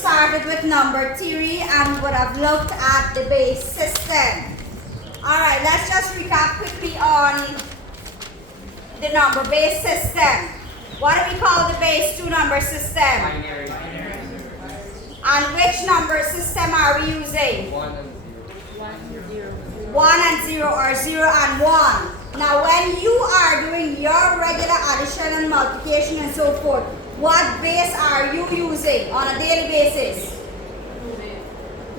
started with number 3 and would have looked at the base system. Alright, let's just recap quickly on the number base system. What do we call the base 2 number system? Binary. And which number system are we using? 1 and 0. 1 and 0 or 0 and 1. Now when you are doing your regular addition and multiplication and so forth, what base are you using on a daily basis?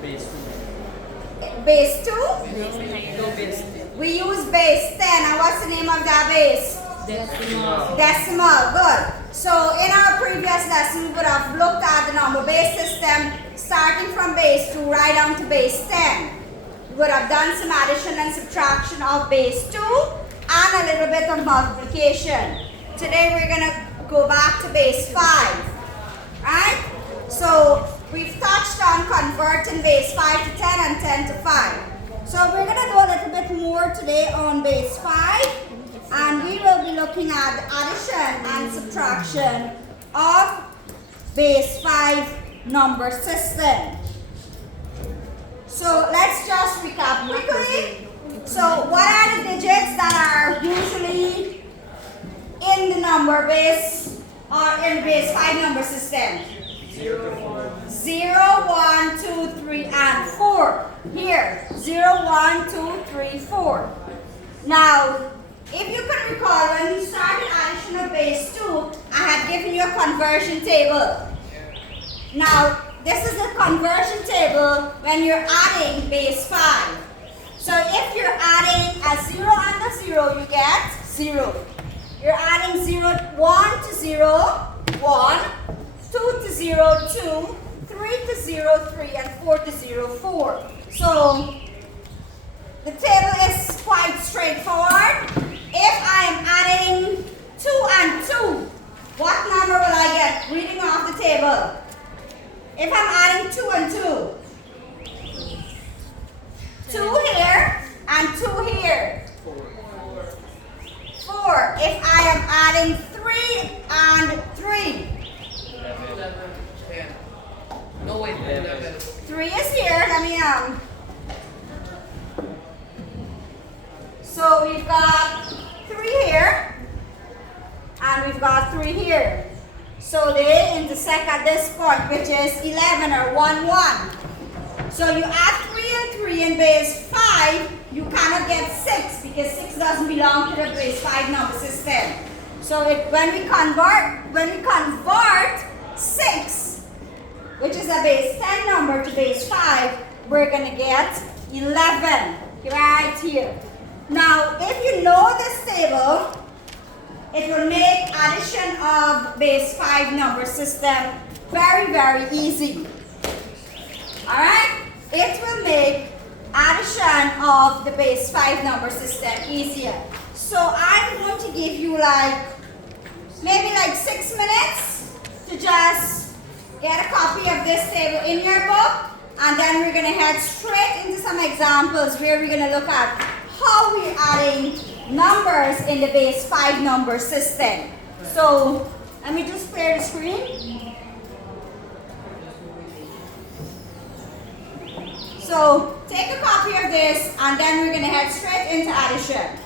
Base 2. Base 2? No, base 10. We use base 10. And what's the name of that base? Decimal. Decimal. Good. So in our previous lesson, we would have looked at the number base system starting from base 2 right down to base 10. We would have done some addition and subtraction of base 2 and a little bit of multiplication. Today we're going to go back to base 5. Right? So we've touched on converting base 5 to 10 and 10 to 5. So we're going to do a little bit more today on base 5. And we will be looking at the addition and subtraction of base 5 number system. So let's just recap quickly. So what are the digits that are usually in the number base or in base 5 number system? 0, 1, 2, 3, and 4. Here, 0, 1, 2, 3, 4. Now, if you can recall, when we started addition of base 2, I had given you a conversion table. Now, this is a conversion table when you're adding base 5. So if you're adding a 0 and a 0, you get 0. You're adding 1 to 0, 1, 2 to 0, 2, 3 to 0, 3, and 4 to 0, 4. So the table is quite straightforward. If I am adding 2 and 2, what number will I get reading off the table? If I'm adding 2 and 2, 2 here and 2 here. 4. If I am adding 3 and 3. 10. No, wait, 11. 3 is here. Let me So we've got 3 here and we've got 3 here. So they intersect at this point, which is 11 or 1, 1. So you add 3 and 3 in base 5, you cannot get 6 because 6 doesn't belong to the base 5 number system. So when we convert 6, which is a base 10 number, to base 5, we're going to get 11 right here. Now, if you know this table, it will make addition of base 5 number system very, very easy. Alright? It will make addition of the base 5 number system easier. So I'm going to give you maybe 6 minutes to just get a copy of this table in your book, and then we're going to head straight into some examples where we're going to look at how we're adding numbers in the base 5 number system. So let me just clear the screen. So take a copy of this and then we're going to head straight into addition.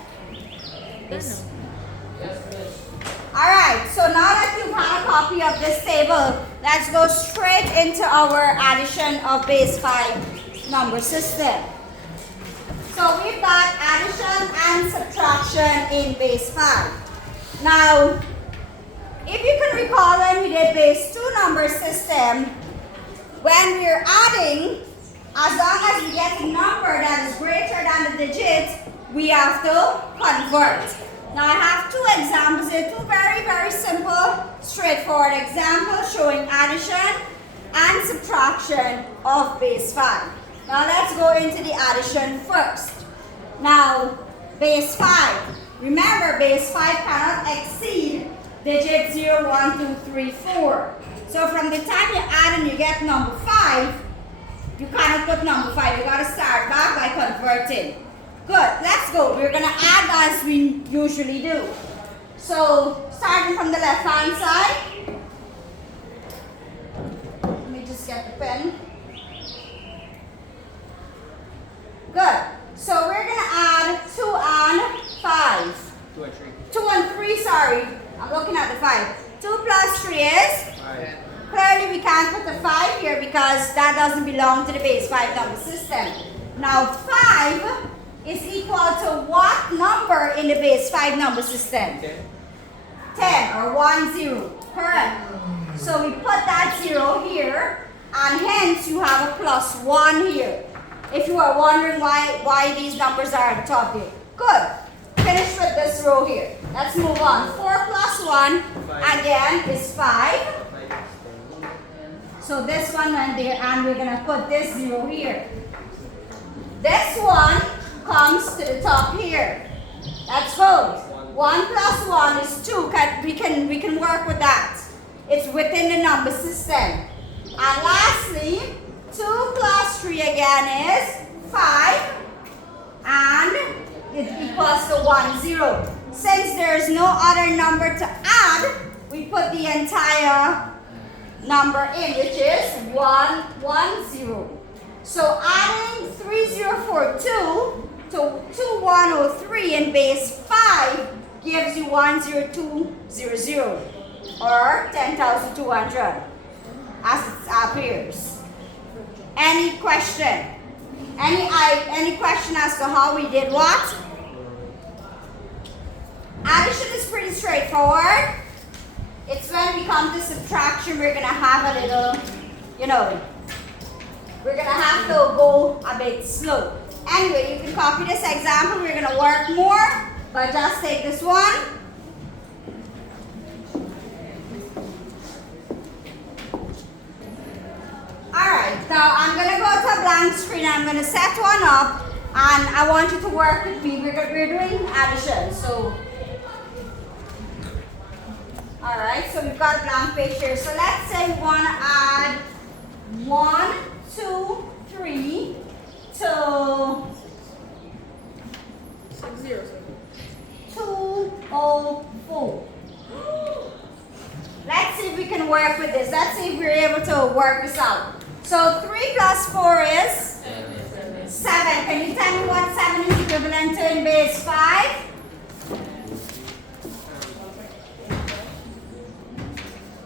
Alright, so now that you've had a copy of this table, let's go straight into our addition of base 5 number system. So we've got addition and subtraction in base 5. Now, if you can recall when we did base 2 number system, when we're adding, as long as we get a number that is greater than the digit, we have to convert. Now I have 2 examples here, 2 very, very simple, straightforward examples showing addition and subtraction of base 5. Now let's go into the addition first. Now, base 5. Remember, base 5 cannot exceed digit 0, 1, 2, 3, 4. So from the time you add and you get number 5, you cannot put number 5. You got to start back by converting. Good, let's go. We're going to add as we usually do. So, starting from the left hand side. Let me just get the the pen. Good. So we're gonna add 2 and 5. 2 and 3. 2 and 3, sorry. I'm looking at the 5. 2 plus 3 is? 5. Clearly we can't put the 5 here because that doesn't belong to the base 5 number system. Now 5 is equal to what number in the base 5 number system? 10 or 1, 0. Correct. So we put that 0 here, and hence you have a plus 1 here. If you are wondering why these numbers are at the top here. Good. Finish with this row here. Let's move on. 4 plus 1 again is 5. So this one went there, and we're going to put this 0 here. This one comes to the top here. Let's go. 1 plus 1 is 2. We can work with that. It's within the number system. And lastly, 2 plus 3 again is 5. And it equals to 1, 0. Since there is no other number to add, we put the entire number in, which is 1, 1, 0. So adding 3042 to 2103 in base 5 gives you 10200 or 10,200 as it appears. Any question? Any question as to how we did what? Addition is pretty straightforward. It's when we come to subtraction, we're gonna have a little, we're gonna have to go a bit slow. Anyway, you can copy this example. We're gonna work more, but just take this one. Alright, now I'm gonna go to a blank screen. I'm gonna set one up, and I want you to work with me. We're doing addition, so. Alright, so we've got a blank page here. So let's say we want to add 1, 2, 3 to 204. Let's see if we can work with this. Let's see if we're able to work this out. So 3 plus 4 is 7. Can you tell me what 7 is equivalent to in base 5?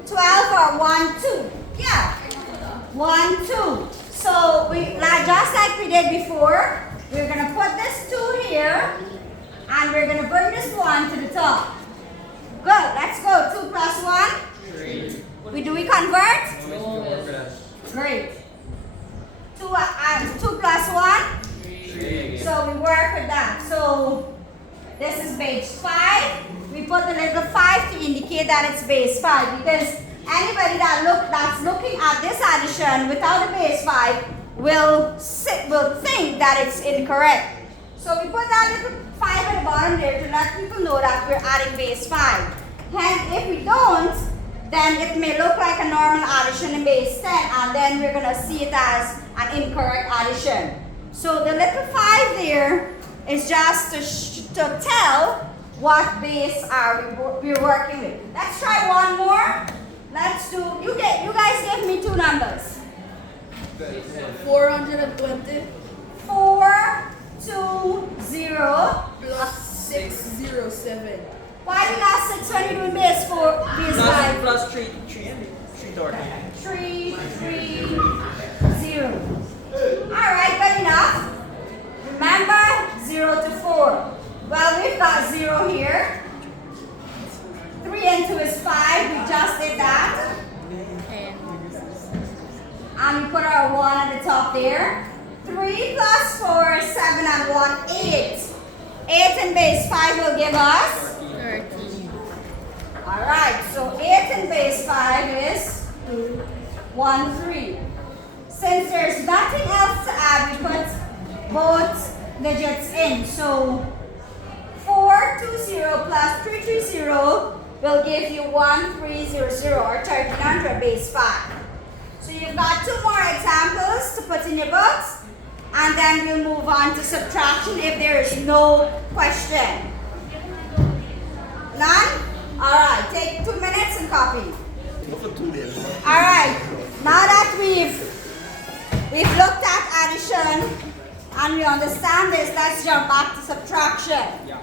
12 or 1, 2. Yeah. 1, 2. So just like we did before, we're going to put this 2 here, and we're going to bring this 1 to the top. Good. Let's go. 2 plus 1? 3. Do we convert? Great. 2 plus 1? 3. So we work with that. So this is base 5. We put the little 5 to indicate that it's base 5, because anybody that's looking at this addition without a base 5 will think that it's incorrect. So we put that little 5 at the bottom there to let people know that we're adding base 5. And if we don't, then it may look like a normal addition in base 10, and then we're going to see it as an incorrect addition. So the little 5 there is just to tell what base we're working with. Let's try one more. Let's do, you guys give me 2 numbers. 420 420 plus 607. Why we got 6 when you're doing base 5? Plus 3 door. 3, 3, 0. Alright, good enough. Remember, 0 to 4. Well, we've got 0 here. 3 and 2 is 5. We just did that. And we put our 1 at the top there. 3 plus 4 is 7 and 1, 8. 8 in base 5 will give us 13. Alright, so 8 in base 5 is 1, 3. Since there's nothing else to add, we put both digits in. So 420 plus 330 will give you 1300 or 1300 base 5. So you've got 2 more examples to put in your books, and then we'll move on to subtraction if there is no question. None? Alright, take 2 minutes and copy. Alright, now that we've we've looked at addition and we understand this. Let's jump back to subtraction. Yeah.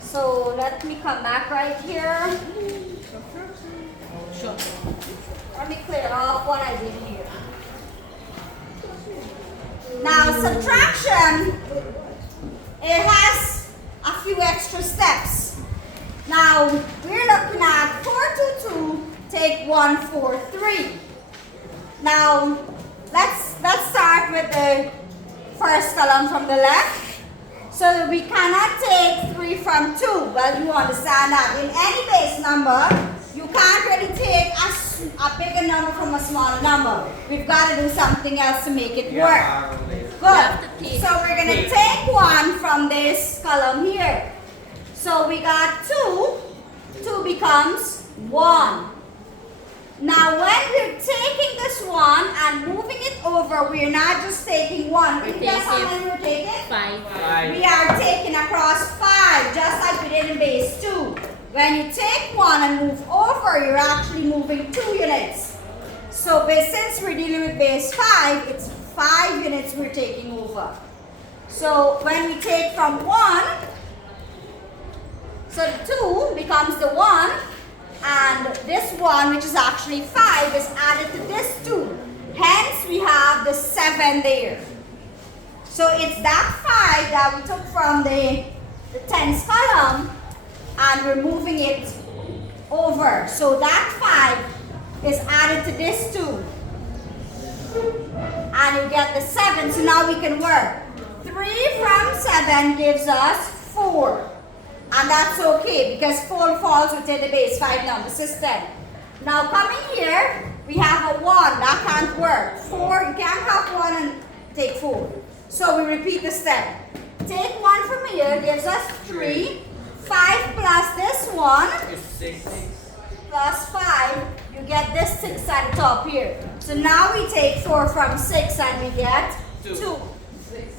So let me come back right here. Let me clear off what I did here. Now subtraction, it has a few extra steps. Now we're looking at 4, 2, 2, take 1, 4, 3. Now let's start with the first column from the left. So that we cannot take 3 from 2. Well, you understand that. In any base number, you can't really take a bigger number from a smaller number. We've got to do something else to make it work. Good. So we're going to take 1 from this column here. So we got 2. 2 becomes 1. Now when we're taking this 1 and moving it over, we're not just taking 1. We're Guess how taking many we're taking? 5. We are taking across 5, just like we did in base 2. When you take 1 and move over, you're actually moving 2 units. So since we're dealing with base 5, it's 5 units we're taking over. So when we take from 1, so the 2 becomes the 1, and this 1, which is actually 5, is added to this 2. Hence, we have the 7 there. So it's that 5 that we took from the tens column, and we're moving it over. So that 5 is added to this 2. And you get the 7. So now we can work. 3 from 7 gives us 4. And that's okay because 4 falls within the base 5 number system. Now coming here, we have a 1. That can't work. 4, you can't have 1 and take 4. So we repeat the step. Take 1 from here, gives us 3. 5 plus this 1 Is 6. plus 5, you get this 6 at the top here. So now we take 4 from 6 and we get 2.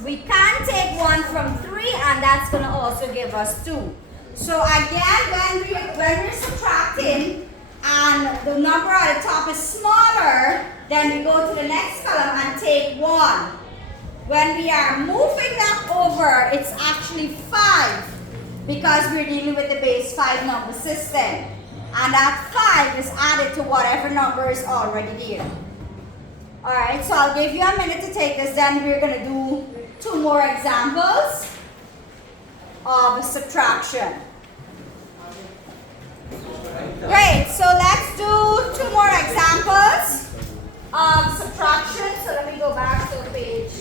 We can take 1 from 3 and that's going to also give us 2. So again, when we're subtracting and the number at the top is smaller, then we go to the next column and take 1. When we are moving that over, it's actually 5 because we're dealing with the base 5 number system. And that 5 is added to whatever number is already there. Alright, so I'll give you a minute to take this, then we're going to do 2 more examples of subtraction. Great, so let's do 2 more examples of subtraction. So let me go back to the page.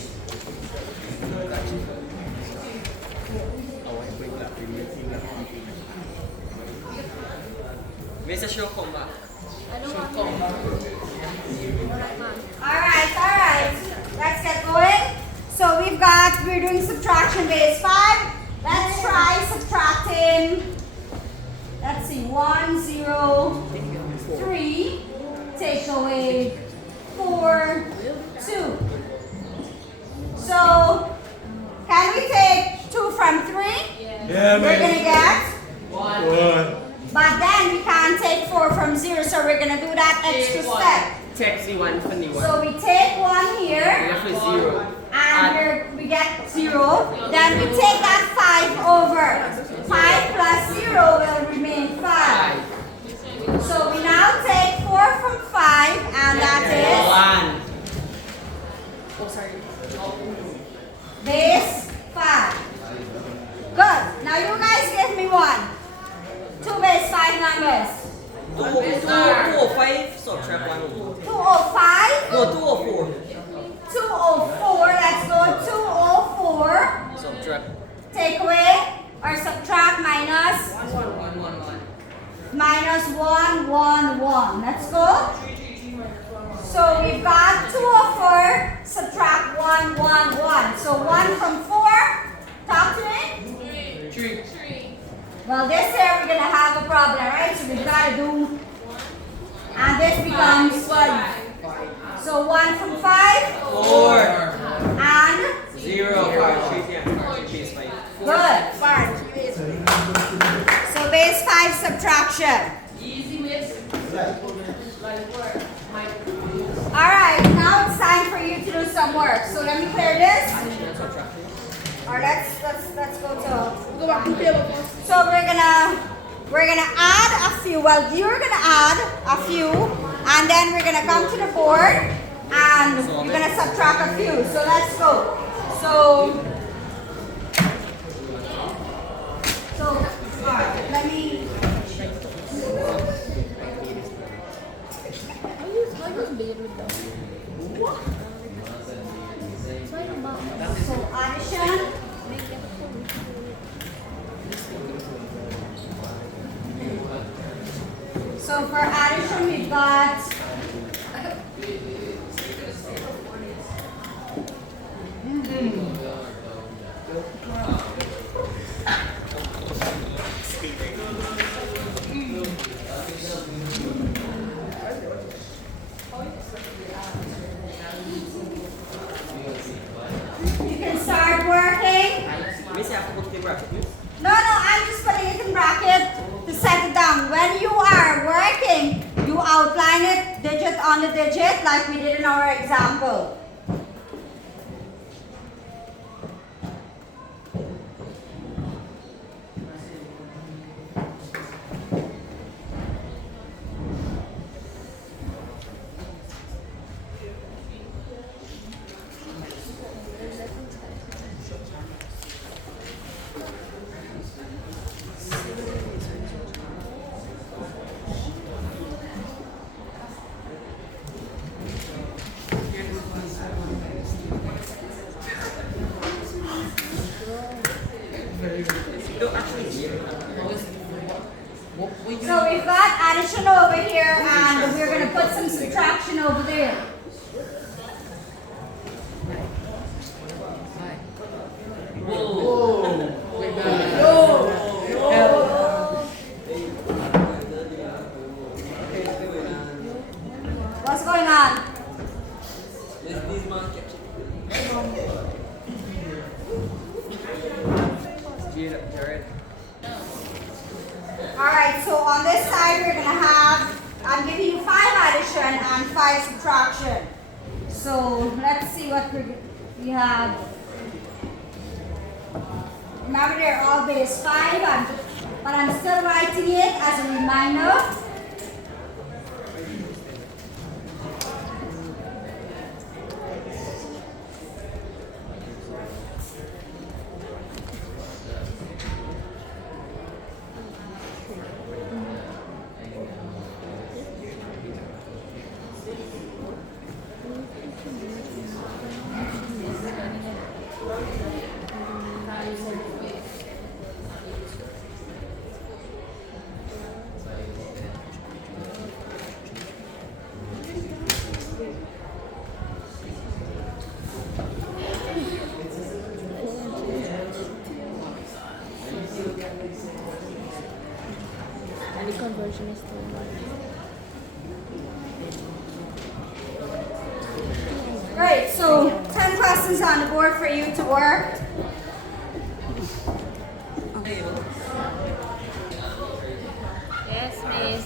Mesa show combat. Alright, let's get going. So we're doing subtraction base 5. Let's try subtracting, let's see, 1, 0, 3, take away 4, 2. So, can we take 2 from 3? Yeah, We're going to get 1. but then we can't take 4 from 0, so we're going to do that extra step. Take 1 from the 1. So we take 1 here, Left with 0. and we get 0. Then we take that 5 over. 5 plus 0 will remain 5. So we now take 4 from 5, and that is 1. base 5. Good. Now you guys give me 1. 2 base 5 numbers. 205 subtract 1. 205. No, 204. 204. Let's go 204. Subtract. Take away or subtract minus 1, 1, 1. Let's go. So we've got 204, subtract 1, 1, 1. So 1 from 4, talk to me. 3. Well, this here we're going to have a problem, right? So we've got to do, and this becomes 1. So 1 from 5. 4. And 0. 5. 3. Base 5. good. 5. So base 5 subtraction. Easy, miss. Alright, now it's time for you to do some work. So let me clear this. Addition and subtraction. Or let's go to. Go back to the table first. So we're gonna add a few. Well, you're gonna add a few, and then we're gonna come to the board and we're gonna subtract a few. So let's go. So alright, let me. So addition. So for addition, we've got you can start working. Miss, you have to put the bracket, please. No, I'm just putting it in bracket to set it down. When you are working, you outline it digit on the digit like we did in our example. No, actually, So we've got addition over here and we're going to put some subtraction over there. What's going on? This man kept Jared. Alright, so on this side we're going to have, I'm giving you 5 addition and 5 subtraction. So let's see what we have. Remember they're all base 5, but I'm still writing it as a reminder. And the conversion is still Great, so 10 questions on the board for you to work. Yes, miss.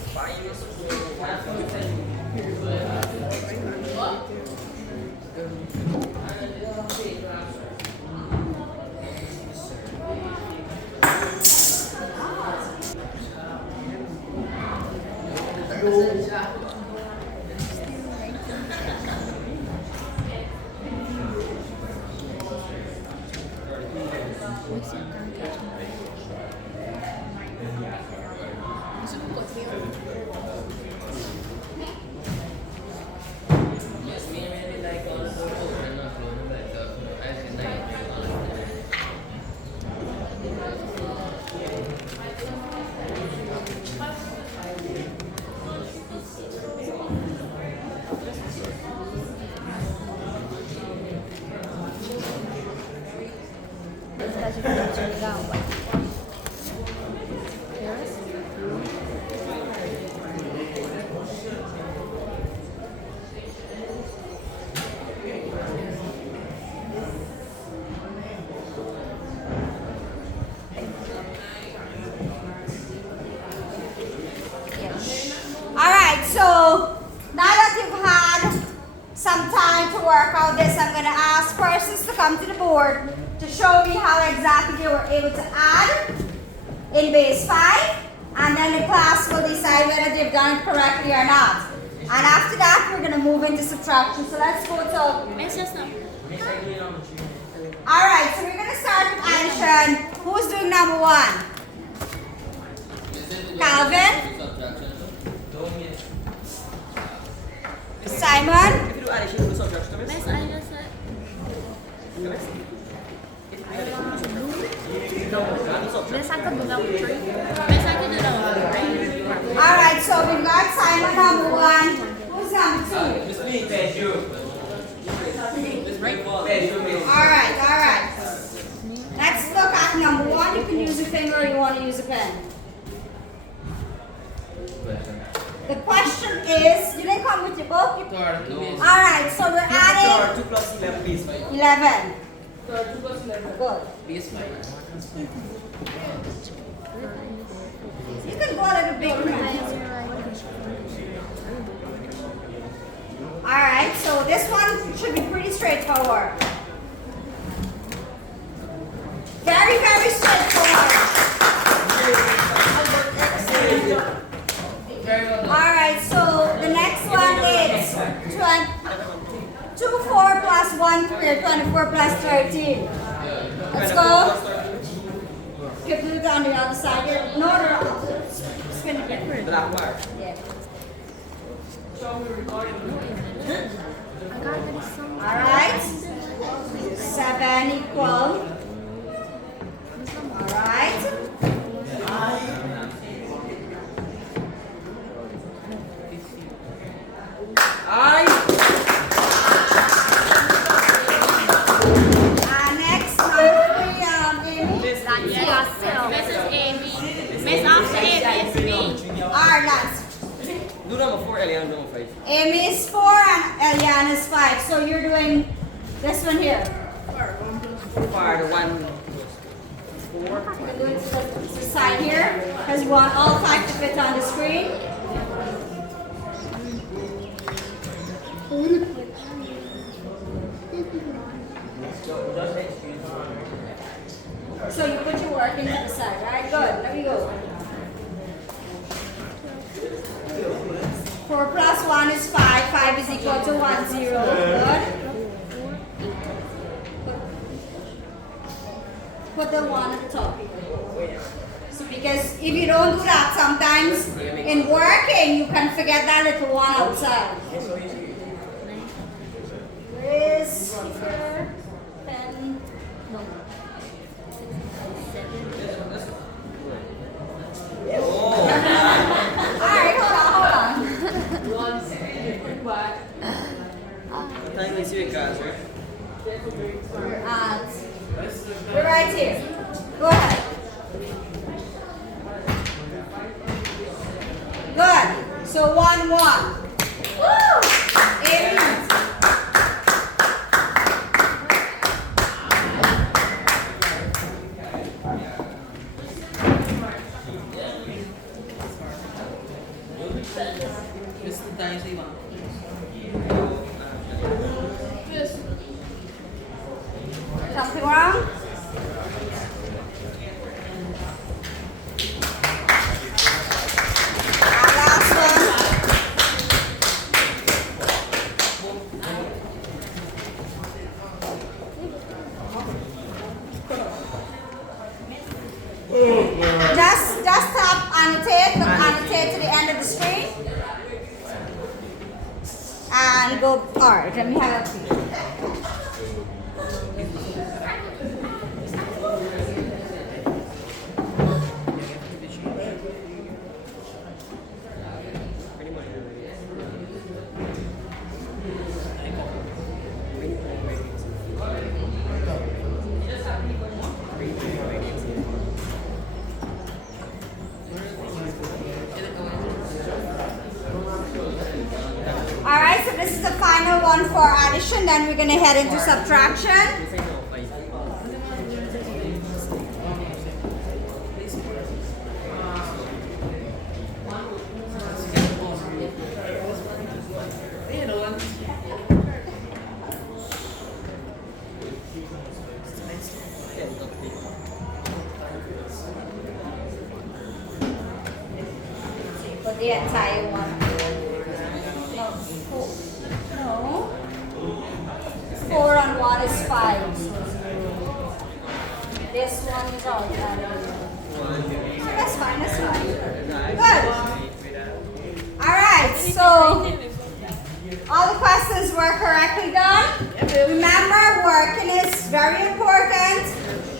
Alright, so now that you've had some time to work out this, I'm going to ask persons to come to the board to show me how exactly they were able to add in base 5, and then the class will decide whether they've done it correctly or not. And after that, we're going to move into subtraction. So let's go to... Miss, just now. Alright, so we're going to start with addition. Who's doing number 1? Calvin? Simon? If you do addition, do subtraction. Miss, I just said. Miss, I could do number 3. Miss, I could do number 3. Alright, so we've got Simon number 1. Who's number 2? Alright. Let's look at number 1. You can use a finger or you want to use a pen. The question is, you didn't come with your book? Alright, so we're adding 2 plus 11 base 5. 11. 2 plus 11. Good. Base 5. You can go a little bigger. Alright, so this one should be pretty straightforward. Very, very straightforward. Alright, so the next one is 2, 4 plus 1, 3, 24 plus 13. Let's go. You can do it on the other side here. No, spin it different. Black bar. Yeah. I got this song. Alright. 7 equal. Alright. Next, number 3, Amy. Miss is Amy. Miss after Amy is me. Alright, lads. Do number 4, Elian, number 5. Amy is 4 and Eliana is 5. So you're doing this one here. Far, the 1 4. You can do it to the side here because you want all 5 to fit on the screen. So you put your work in the side, right? Good. Let me go. 4 plus 1 is 5. 5 is equal to 1, 0. Good. Put the 1 at the top. So because if you don't do that, sometimes in working you can forget that little 1 outside. Where is your pen? No. Alright, hold on. What time is your class, right? We're right here. Go ahead. Good. So 1, 1. Woo! Amy. Something wrong? Last one. Just tap annotate, but annotate to the end of the screen. And go, alright, let me have Alright, so this is the final one for addition, then we're going to head into subtraction. The entire one. No. 4 on 1 is 5. This one is all done. That's fine, that's fine. Good. Alright, so all the questions were correctly done. Remember, working is very important.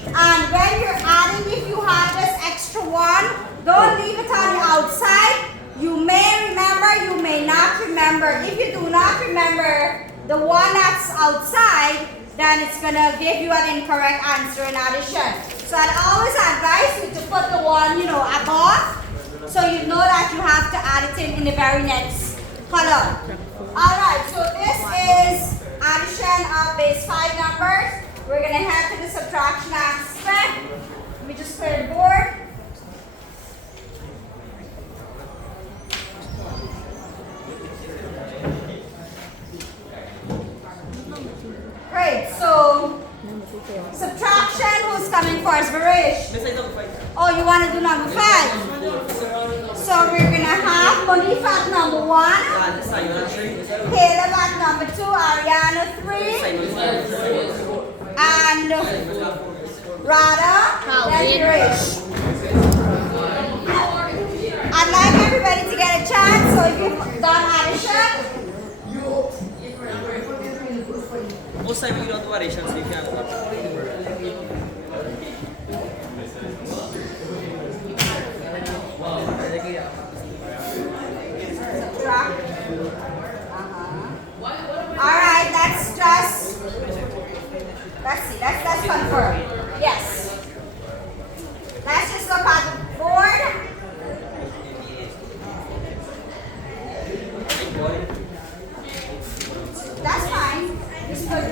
And when you're adding, if you have this extra one, don't leave it on the outside. You may remember, you may not remember. If you do not remember the one that's outside, then it's going to give you an incorrect answer in addition. So I always advise you to put the one, above, so you know that you have to add it in the very next column. Alright, so this is addition of base 5 numbers. We're going to head to the subtraction aspect. Let me just clear the board. Great, so subtraction, who's coming first? Varish. Oh, you want to do number 5? So we're going to have Monifa at number 1, Caleb at number 2, Ariana 3, and Radha, then Varish. I'd like everybody to get a chance, so if you've done addition, Most time we don't do addition, so you can't. subtract. Alright, that's just, let's see, let's confirm. Yes. Let's just look at the board. That's fine. It's good.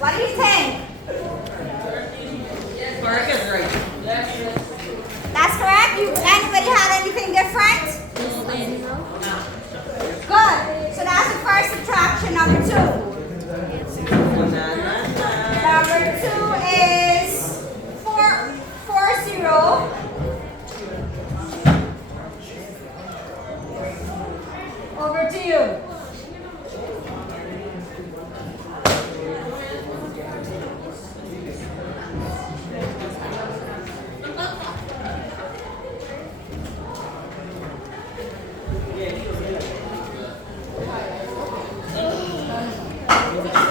What do you think? Correct is right. That's correct? Anybody had anything different? Good. So that's the first subtraction, number 2. Number 2 is 40. Over to you.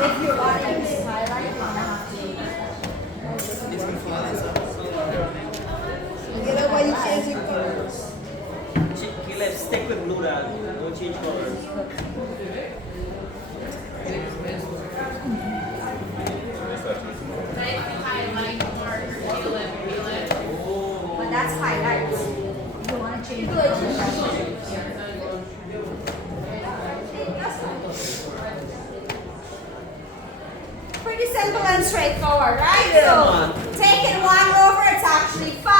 If you want to use highlight, you're gonna have to. You know why you changing colors? Let's stick with blue now. Don't change colors. But that's highlights. You want to change the color. Pretty simple and straightforward, right? So taking 1 over, it's actually 5.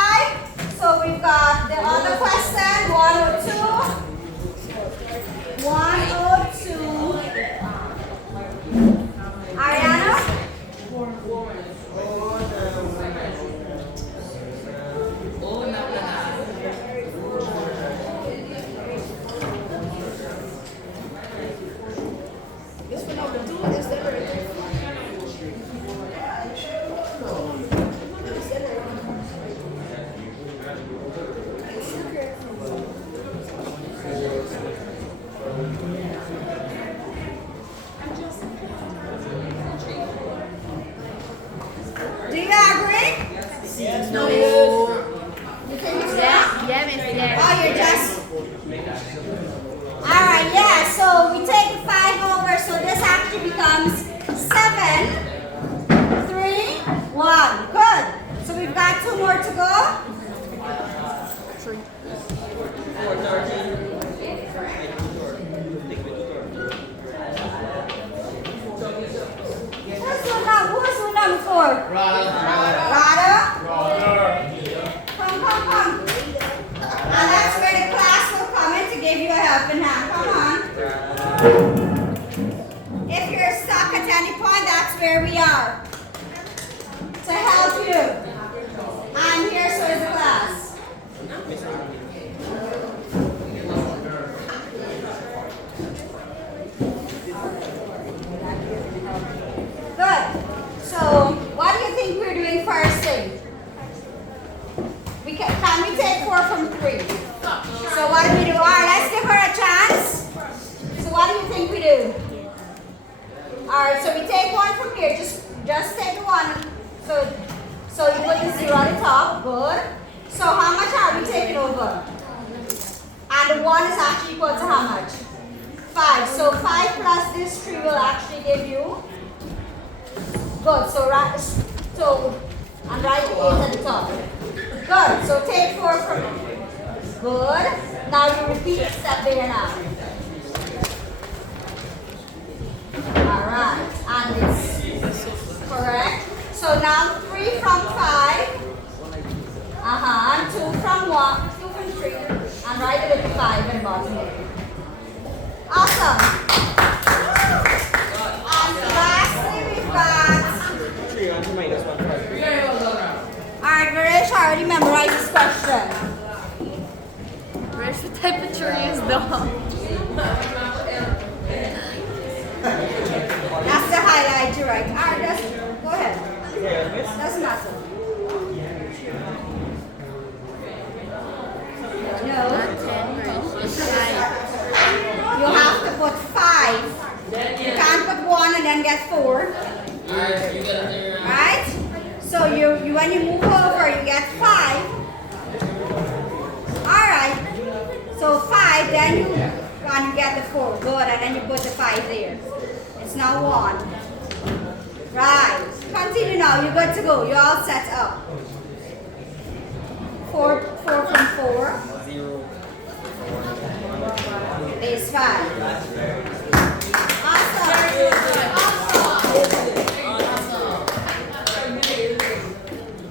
So we've got the other question, 102. 102. Ariana? This one number 2 is the Do you agree? no. You think it's that? Yeah. Oh, you're just. Alright, yeah, so we take 5 over, so this actually becomes 7, 3, 1. Good. So we've got 2 more to go. 413. Who's the number 4? Rada? Come. And that's where the class will come in to give you a helping hand. Come on. If you're stuck at any point, that's where we are. to help you. I'm here, so is the class. Good. So, what do you think we're doing first thing? Can we take 4 from 3? So what do we do? Alright, let's give her a chance. So what do you think we do? Alright, so we take 1 from here. Just take the 1. So you put the 0 on the top. Good. So how much are we taking over? And the 1 is actually equal to how much? 5. So 5 plus this 3 will actually give you. Good. So write the 8 at the top. Good. So take 4 from here. Good. Now you repeat the step there now. Alright. And it's correct. So now 3 from 5. And 2 from 1. 2 from 3. And write the little 5 and bottom there. Awesome. And lastly we've got. 3 on to minus 1. Alright, Varesh already memorized this question. Where's the type of tree is dog? That's the highlight you write. Alright, go ahead. Yeah, miss. Doesn't matter. No. Not 10 versus 5. You have to put 5. You can't put 1 and then get 4. Right? So you when you move over, you get 5. Alright. So 5, then you get the 4. Good, and then you put the 5 there. It's now 1. Right. Continue now. You're good to go. You're all set up. 4 from 4. 0. Base 5. Awesome.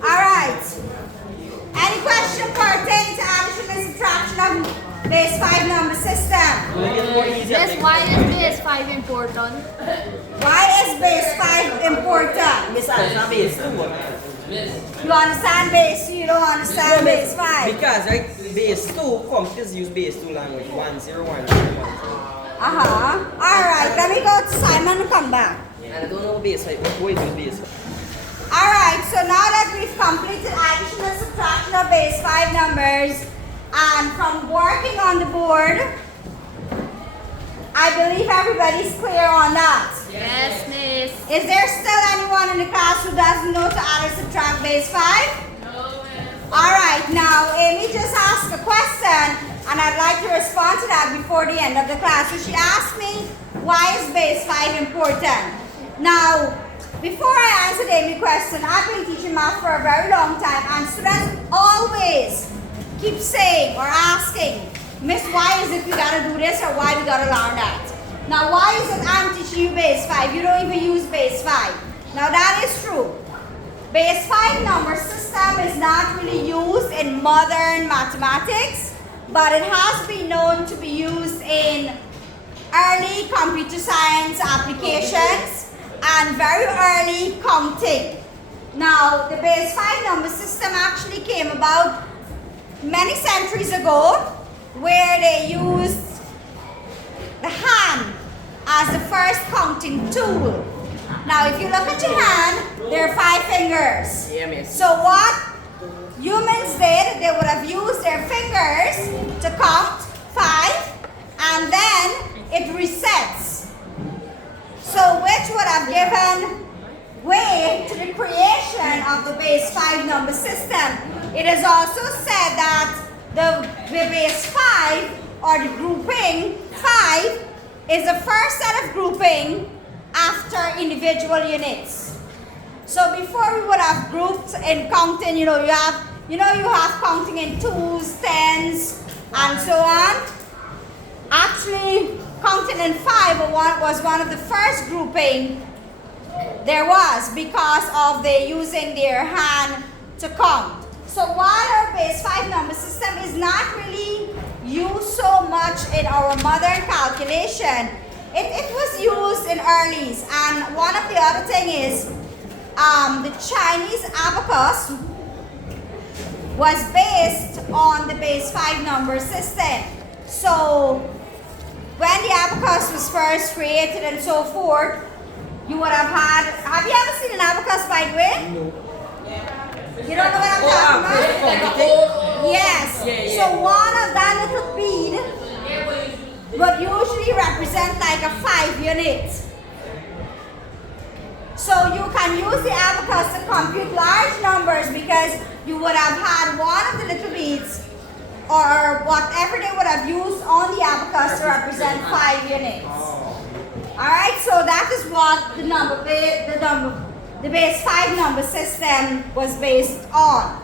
Alright. Any question pertaining to addition and subtraction of base 5 number system? Miss, why is base 5 important? Why is base 5 important? Miss, I'm base 2. You understand base 2, you don't understand base 5. Because right, base 2, computers use base 2 language. 1, 0, 1, 0, 1. Alright, let me go to Simon and come back. And I don't know base 5, but wait with base 5. Alright, so now that we've completed addition and subtraction of base 5 numbers, and from working on the board, I believe everybody's clear on that. Yes, miss. Is there still anyone in the class who doesn't know to add or subtract base 5? No, miss. Alright, now Amy just asked a question and I'd like to respond to that before the end of the class. So she asked me, why is base 5 important? Now, before I answer Amy's question, I've been teaching math for a very long time and students always keep saying or asking, Miss, why is it we gotta do this or why we gotta learn that? Now, why is it I'm teaching you base 5? You don't even use base 5. Now, that is true. Base 5 number system is not really used in modern mathematics, but it has been known to be used in early computer science applications and very early counting. Now, the base 5 number system actually came about many centuries ago, where they used the hand as the first counting tool. Now, if you look at your hand, there are 5 fingers. Yeah, miss. So what humans did, they would have used their fingers to count 5, and then it resets. So which would have given way to the creation of the base 5 number system. It is also said that the base 5 or the grouping 5 is the first set of grouping after individual units. So before we would have grouped in counting, you have counting in 2s, 10s, and so on. Actually, counting in 5 was one of the first grouping there was because of they using their hand to count. So while our base 5 number system is not really used so much in our modern calculation, it was used in earlies. And one of the other thing is, the Chinese abacus was based on the base 5 number system. So when the abacus was first created and so forth, you would have you ever seen an abacus, by the way? No. You don't know what I'm talking about? Like a whole. Yes. Yeah. So one of that little bead would usually represent like a 5 unit. So you can use the abacus to compute large numbers because you would have had one of the little beads or whatever they would have used on the abacus to represent 5 units. Alright, so that is what the base 5 number system was based on.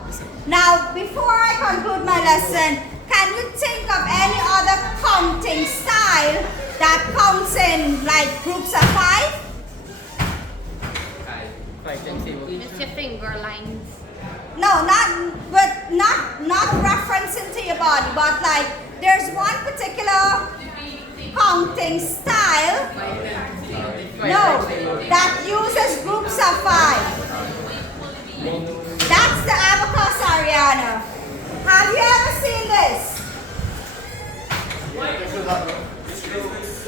Now, before I conclude my lesson, can you think of any other counting style that counts in like groups of 5? 5 times 7. It's your finger lines. No, not referencing to your body, but like there's one particular counting style, no, that uses groups of 5. That's the abacus, Ariana. Have you ever seen this?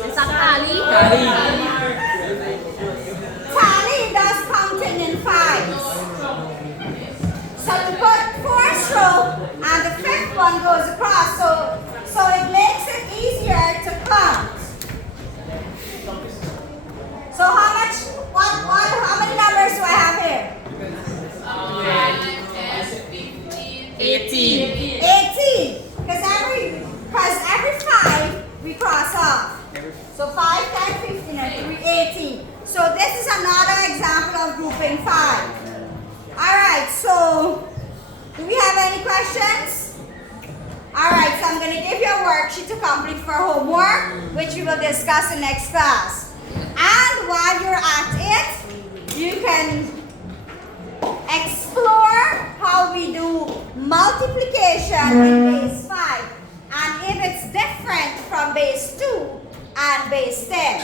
It's a tally. Tally does counting in 5s. So you put 4th row and the 5th one goes across, so it makes it easier to count. So how many numbers do I have here? 18. 18. Because every 5 we cross off. So 5, 10, 15, and 3, 18. So this is another example of grouping 5. Alright, so do we have any questions? Alright, so I'm going to give you a worksheet to complete for homework, which we will discuss in next class. And while you're at it, you can explore how we do multiplication in base 5 and if it's different from base 2 and base 10.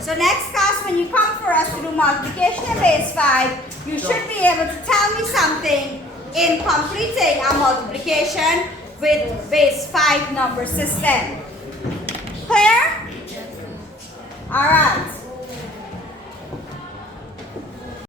So next class, when you come for us to do multiplication in base 5, you should be able to tell me something in completing a multiplication with base 5 number system. Clear? Alright.